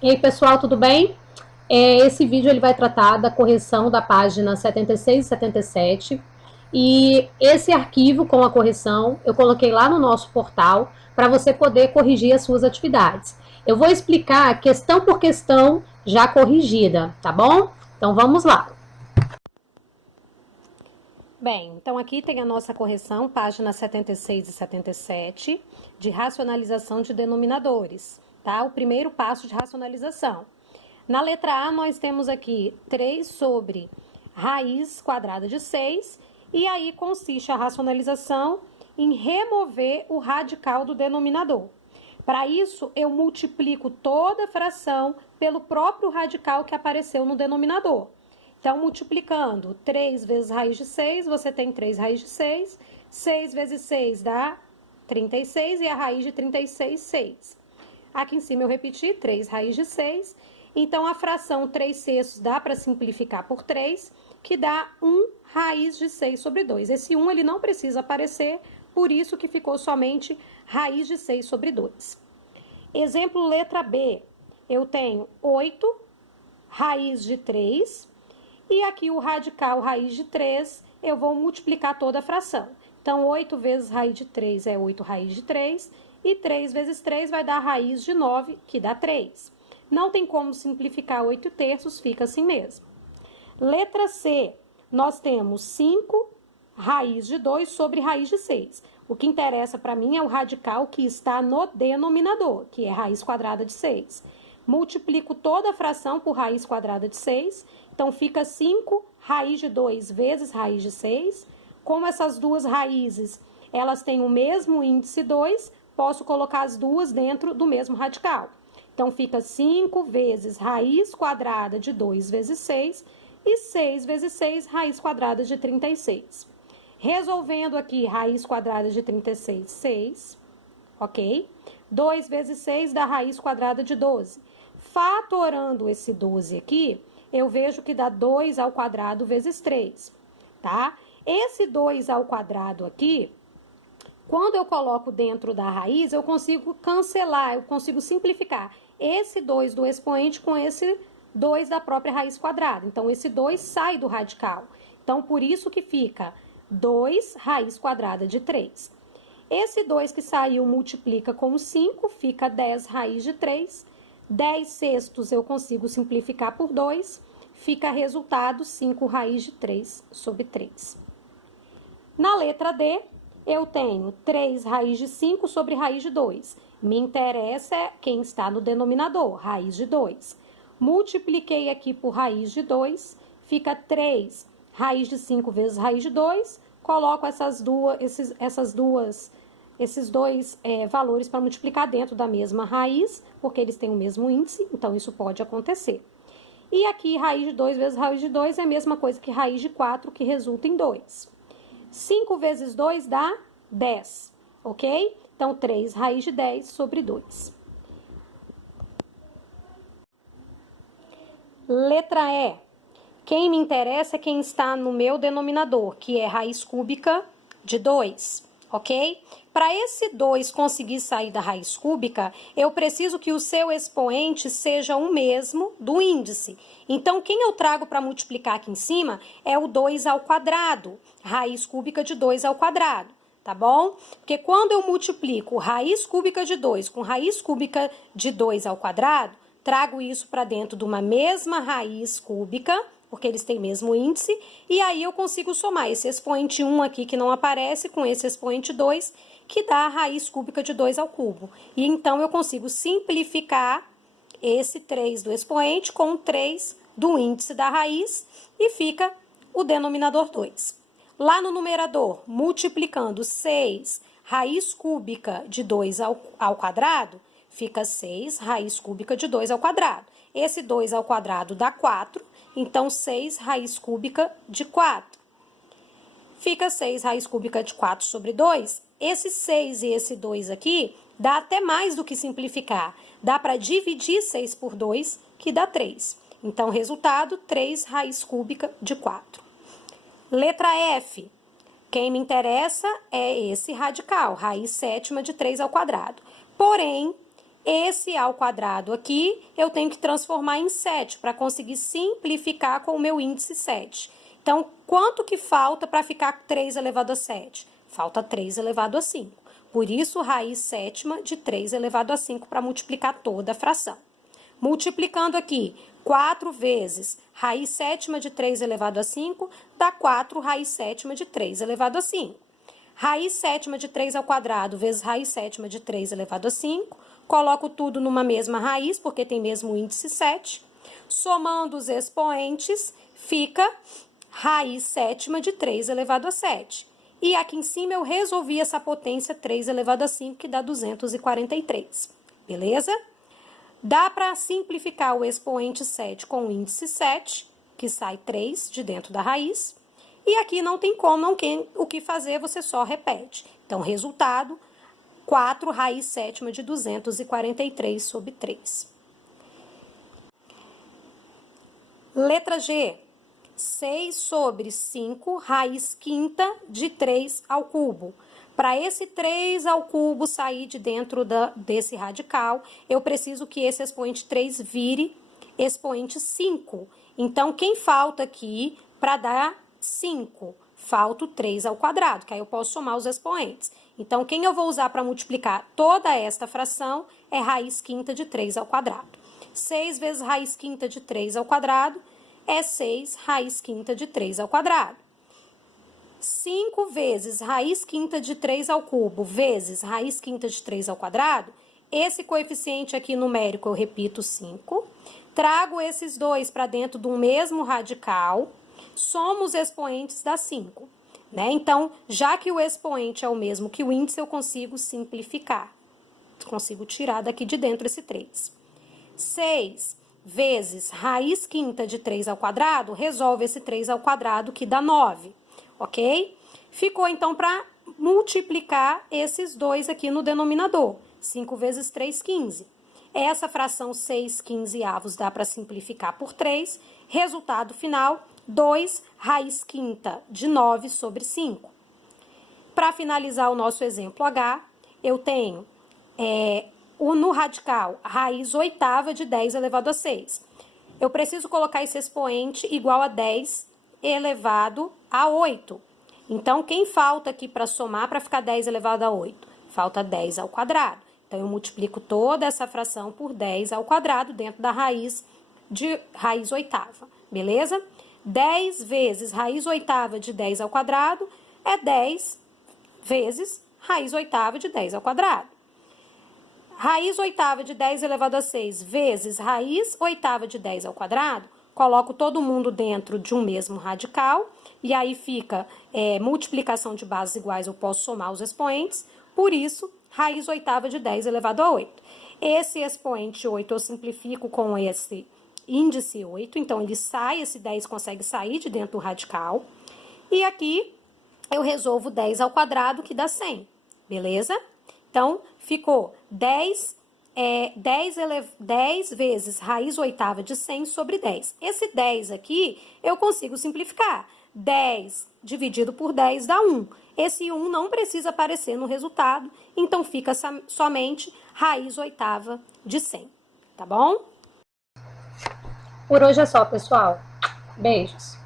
E aí, pessoal, tudo bem? Esse vídeo ele vai tratar da correção da página 76 e 77. E esse arquivo com a correção eu coloquei lá no nosso portal para você poder corrigir as suas atividades. Eu vou explicar questão por questão já corrigida, tá bom? Então vamos lá. Bem, então aqui tem a nossa correção, página 76 e 77, de racionalização de denominadores, tá? O primeiro passo de racionalização. Na letra A, nós temos aqui 3 sobre raiz quadrada de 6, e aí consiste a racionalização em remover o radical do denominador. Para isso, eu multiplico toda a fração pelo próprio radical que apareceu no denominador. Então, multiplicando 3 vezes raiz de 6, você tem 3 raiz de 6. 6 vezes 6 dá 36 e a raiz de 36, 6. Aqui em cima eu repeti, 3 raiz de 6. Então, a fração 3 sextos dá para simplificar por 3, que dá 1 raiz de 6 sobre 2. Esse 1 ele não precisa aparecer, por isso que ficou somente raiz de 6 sobre 2. Exemplo letra B. Eu tenho 8 raiz de 3, e aqui o radical raiz de 3, eu vou multiplicar toda a fração. Então, 8 vezes raiz de 3 é 8 raiz de 3, e 3 vezes 3 vai dar raiz de 9, que dá 3. Não tem como simplificar 8 terços, fica assim mesmo. Letra C, nós temos 5 raiz de 2 sobre raiz de 6. O que interessa para mim é o radical que está no denominador, que é raiz quadrada de 6. Multiplico toda a fração por raiz quadrada de 6, então fica 5 raiz de 2 vezes raiz de 6. Como essas duas raízes, elas têm o mesmo índice 2, posso colocar as duas dentro do mesmo radical. Então, fica 5 vezes raiz quadrada de 2 vezes 6 e 6 vezes 6, raiz quadrada de 36. Resolvendo aqui, raiz quadrada de 36, 6, ok? 2 vezes 6 dá raiz quadrada de 12. Fatorando esse 12 aqui, eu vejo que dá 2 ao quadrado vezes 3, tá? Esse 2 ao quadrado aqui, quando eu coloco dentro da raiz, eu consigo cancelar, eu consigo simplificar esse 2 do expoente com esse 2 da própria raiz quadrada. Então, esse 2 sai do radical. Então, por isso que fica 2 raiz quadrada de 3. Esse 2 que saiu multiplica com 5, fica 10 raiz de 3. 10 sextos eu consigo simplificar por 2, fica resultado 5 raiz de 3 sobre 3. Na letra D, eu tenho 3 raiz de 5 sobre raiz de 2. Me interessa quem está no denominador, raiz de 2. Multipliquei aqui por raiz de 2, fica 3 raiz de 5 vezes raiz de 2. Coloco esses dois valores para multiplicar dentro da mesma raiz, porque eles têm o mesmo índice, então isso pode acontecer. E aqui, raiz de 2 vezes raiz de 2 é a mesma coisa que raiz de 4, que resulta em 2. 5 vezes 2 dá 10, ok? Então, 3 raiz de 10 sobre 2. Letra E. Quem me interessa é quem está no meu denominador, que é raiz cúbica de 2, ok? Para esse 2 conseguir sair da raiz cúbica, eu preciso que o seu expoente seja o mesmo do índice. Então, quem eu trago para multiplicar aqui em cima é o 2 ao quadrado, raiz cúbica de 2 ao quadrado, tá bom? Porque quando eu multiplico raiz cúbica de 2 com raiz cúbica de 2 ao quadrado, trago isso para dentro de uma mesma raiz cúbica, porque eles têm mesmo índice, e aí eu consigo somar esse expoente 1 aqui que não aparece com esse expoente 2, que dá a raiz cúbica de 2 ao cubo. E então eu consigo simplificar esse 3 do expoente com o 3 do índice da raiz e fica o denominador 2. Lá no numerador, multiplicando 6 raiz cúbica de 2 ao quadrado, fica 6 raiz cúbica de 2 ao quadrado. Esse 2 ao quadrado dá 4, então 6 raiz cúbica de 4. Fica 6 raiz cúbica de 4 sobre 2. Esse 6 e esse 2 aqui dá até mais do que simplificar. Dá para dividir 6 por 2, que dá 3. Então, resultado, 3 raiz cúbica de 4. Letra F. Quem me interessa é esse radical, raiz sétima de 3 ao quadrado. Porém, Esse ao quadrado aqui, eu tenho que transformar em 7 para conseguir simplificar com o meu índice 7. Então, quanto que falta para ficar 3 elevado a 7? Falta 3 elevado a 5. Por isso, raiz sétima de 3 elevado a 5 para multiplicar toda a fração. Multiplicando aqui, 4 vezes raiz sétima de 3 elevado a 5, dá 4 raiz sétima de 3 elevado a 5. Raiz sétima de 3 ao quadrado vezes raiz sétima de 3 elevado a 5. Coloco tudo numa mesma raiz, porque tem mesmo índice 7. Somando os expoentes, fica raiz sétima de 3 elevado a 7. E aqui em cima eu resolvi essa potência 3 elevado a 5, que dá 243. Beleza? Dá para simplificar o expoente 7 com o índice 7, que sai 3 de dentro da raiz. E aqui não tem como, não tem o que fazer, você só repete. Então, resultado, 4 raiz sétima de 243 sobre 3. Letra G. 6 sobre 5 raiz quinta de 3 ao cubo. Para esse 3 ao cubo sair de dentro desse radical, eu preciso que esse expoente 3 vire expoente 5. Então, quem falta aqui para dar 5? Falta o 3 ao quadrado, que aí eu posso somar os expoentes. Então, quem eu vou usar para multiplicar toda esta fração é raiz quinta de 3 ao quadrado. 6 vezes raiz quinta de 3 ao quadrado é 6 raiz quinta de 3 ao quadrado. 5 vezes raiz quinta de 3 ao cubo vezes raiz quinta de 3 ao quadrado, esse coeficiente aqui numérico eu repito 5, trago esses dois para dentro do mesmo radical, somo os expoentes, dá 5. Né? Então, já que o expoente é o mesmo que o índice, eu consigo simplificar. Consigo tirar daqui de dentro esse 3. 6 vezes raiz quinta de 3 ao quadrado, resolve esse 3 ao quadrado, que dá 9. Ok? Ficou, então, para multiplicar esses dois aqui no denominador. 5 vezes 3, 15. Essa fração 6 15avos dá para simplificar por 3. Resultado final, 2 raiz quinta de 9 sobre 5. Para finalizar o nosso exemplo H, eu tenho no radical raiz oitava de 10 elevado a 6. Eu preciso colocar esse expoente igual a 10 elevado a 8. Então, quem falta aqui para somar para ficar 10 elevado a 8? Falta 10 ao quadrado. Então, eu multiplico toda essa fração por 10 ao quadrado dentro da raiz oitava. Beleza? 10 vezes raiz oitava de 10 ao quadrado é 10 vezes raiz oitava de 10 ao quadrado. Raiz oitava de 10 elevado a 6 vezes raiz oitava de 10 ao quadrado, coloco todo mundo dentro de um mesmo radical, e aí fica multiplicação de bases iguais, eu posso somar os expoentes, por isso, raiz oitava de 10 elevado a 8. Esse expoente 8 eu simplifico com esse índice 8, então ele sai, esse 10 consegue sair de dentro do radical, e aqui eu resolvo 10 ao quadrado, que dá 100, beleza? Então, ficou 10 vezes raiz oitava de 100 sobre 10. Esse 10 aqui, eu consigo simplificar. 10 dividido por 10 dá 1. Esse 1 não precisa aparecer no resultado, então fica somente raiz oitava de 100. Tá bom? Por hoje é só, pessoal. Beijos.